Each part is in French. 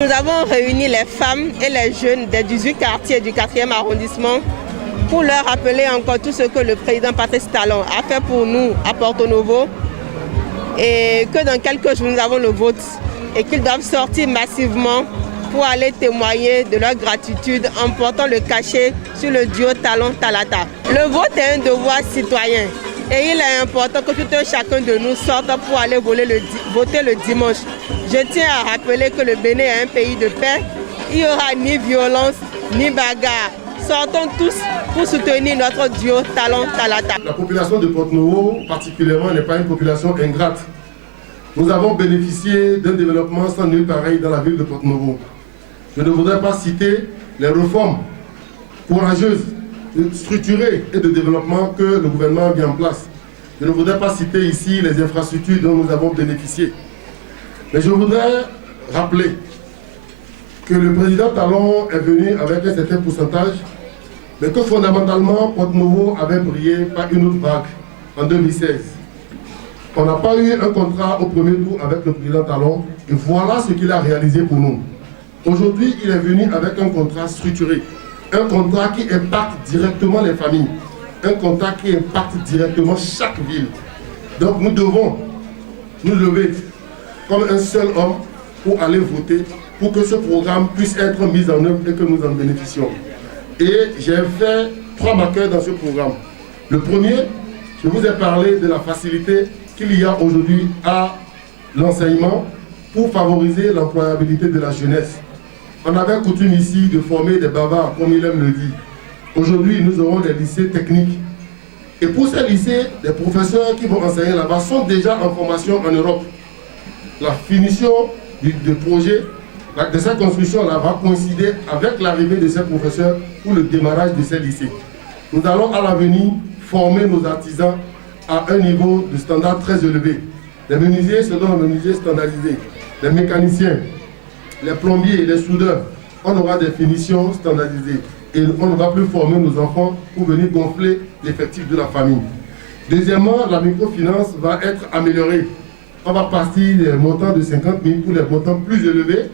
Nous avons réuni les femmes et les jeunes des 18 quartiers du 4e arrondissement pour leur rappeler encore tout ce que le président Patrice Talon a fait pour nous à Porto Novo et que dans quelques jours nous avons le vote et qu'ils doivent sortir massivement pour aller témoigner de leur gratitude en portant le cachet sur le duo Talon-Talata. Le vote est un devoir citoyen et il est important que tout un chacun de nous sorte pour aller voter le dimanche. Je tiens à rappeler que le Bénin est un pays de paix. Il n'y aura ni violence, ni bagarre. Sortons tous pour soutenir notre duo Talon-Talata. La population de Porto Novo, particulièrement, n'est pas une population ingrate. Nous avons bénéficié d'un développement sans nul pareil dans la ville de Porto Novo. Je ne voudrais pas citer les réformes courageuses, structurées et de développement que le gouvernement a mis en place. Je ne voudrais pas citer ici les infrastructures dont nous avons bénéficié. Mais je voudrais rappeler que le président Talon est venu avec un certain pourcentage, mais que fondamentalement, Porto Novo avait brillé par une autre vague en 2016. On n'a pas eu un contrat au premier tour avec le président Talon, et voilà ce qu'il a réalisé pour nous. Aujourd'hui, il est venu avec un contrat structuré, un contrat qui impacte directement les familles, un contrat qui impacte directement chaque ville. Donc nous devons nous lever comme un seul homme pour aller voter, pour que ce programme puisse être mis en œuvre et que nous en bénéficions. Et j'ai fait 3 marqueurs dans ce programme. Le premier, je vous ai parlé de la facilité qu'il y a aujourd'hui à l'enseignement pour favoriser l'employabilité de la jeunesse. On avait coutume ici de former des bavards, comme il aime le dire. Aujourd'hui, nous aurons des lycées techniques. Et pour ces lycées, les professeurs qui vont enseigner là-bas sont déjà en formation en Europe. La finition du projet, de cette construction-là, va coïncider avec l'arrivée de ces professeurs pour le démarrage de ces lycées. Nous allons à l'avenir former nos artisans à un niveau de standard très élevé. Les menuisiers seront des menuisiers standardisés, les mécaniciens, les plombiers, les soudeurs, on aura des finitions standardisées et on ne va plus former nos enfants pour venir gonfler l'effectif de la famille. Deuxièmement, la microfinance va être améliorée. On va partir des montants de 50 000 pour les montants plus élevés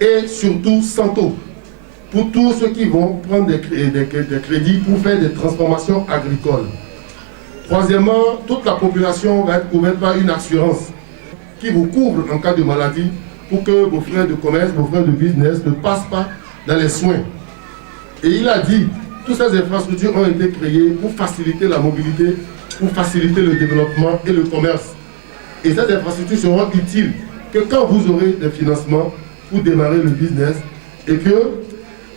et surtout sans taux pour tous ceux qui vont prendre des crédits pour faire des transformations agricoles. Troisièmement, toute la population va être couverte par une assurance qui vous couvre en cas de maladie pour que vos frais de commerce, vos frais de business ne passent pas dans les soins. Et il a dit, toutes ces infrastructures ont été créées pour faciliter la mobilité, pour faciliter le développement et le commerce. Et ces infrastructures seront utiles que quand vous aurez des financements pour démarrer le business et que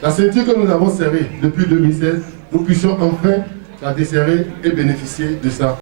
la ceinture que nous avons serrée depuis 2016, nous puissions enfin la desserrer et bénéficier de ça.